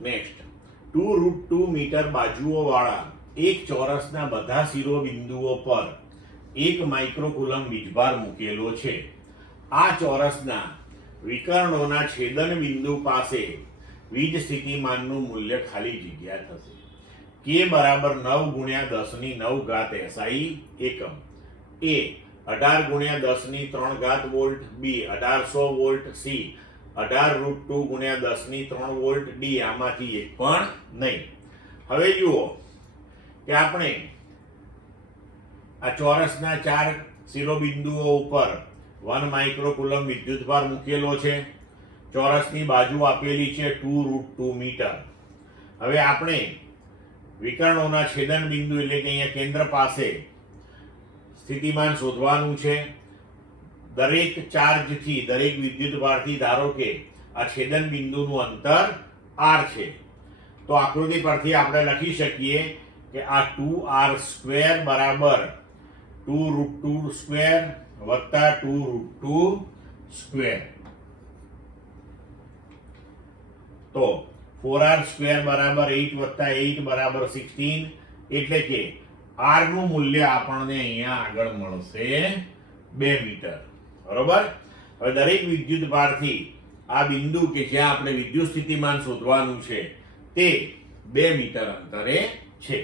Next 2√2 metre બાજુઓ વાળા એક ચોરસના બધા શિરોબિંદુઓ પર 1 માઇક્રોકુલમ વીજભાર મૂકેલો છે. આ ચોરસના વિકર્ણોના છેદન બિંદુ પાસે વીજ સ્થિતિમાનનું મૂલ્ય ખાલી જગ્યા થશે. K બરાબર 9 ગુણ્યા 10 ની 9 ઘાત SI એકમ. A 18 ગુણ્યા 10 ની 3 ઘાત વોલ્ટ. B 1800 volt. C 18√2 ગુણ્યા 10 ની 3 વોલ્ટ. D આમાંથી એક પણ નહીં. હવે જુઓ કે આપણે આ ચોરસના 4 શિરોબિંદુઓ ઉપર 1 માઇક્રોકુલમ વિદ્યુતભાર મૂકેલો છે. ચોરસની બાજુ આપેલી છે 2√2 મીટર. હવે આપણે વિકર્ણોના છેદન બિંદુ એટલે કે અહીંયા કેન્દ્ર પાસે સ્થિતિમાન શોધવાનું છે. દરેક ચાર્જથી, દરેક વિદ્યુતભારથી ધારો કે આ છેદન બિંદુનું અંતર r છે, તો આકૃતિ પરથી આપણે લખી શકીએ કે આ 2r² બરાબર 2√2² વત્તા 2√2². તો 4r² બરાબર 8 વત્તા 8 બરાબર 16. એટલે કે r નું મૂલ્ય આપણને અહીંયા આગળ મળશે 2 મીટર. બરોબર. હવે દરેક વિદ્યુતભારથી આ બિંદુ કે જ્યાં આપણે વિદ્યુત સ્થિતિમાન શોધવાનું છે તે 2 મીટર અંતરે છે.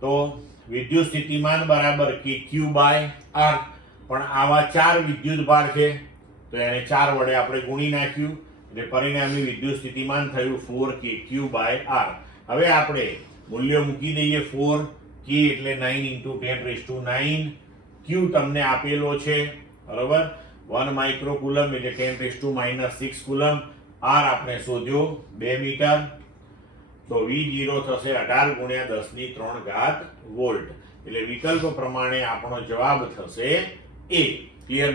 તો વિદ્યુત સ્થિતિમાન બરાબર kq/r. પણ આવા 4 વિદ્યુતભાર છે તો એને 4 વડે આપણે ગુણી નાખ્યું એટલે પરિણામી વિદ્યુત સ્થિતિમાન થયું 4kq/r. હવે આપણે મૂલ્ય મૂકી દઈએ. 4k એટલે 9 × 10⁹ q તમને આપેલો છે. બરોબર. 1 માઇક્રોકુલમ એટલે 10⁻⁻6 કુલમ. r આપણે શોધ્યો 2 મીટર. તો v0 થશે 18 ગુણ્યા 10 ની 3 ઘાત વોલ્ટ. એટલે વિકલ્પ પ્રમાણે આપણો જવાબ થશે A. ક્લિયર?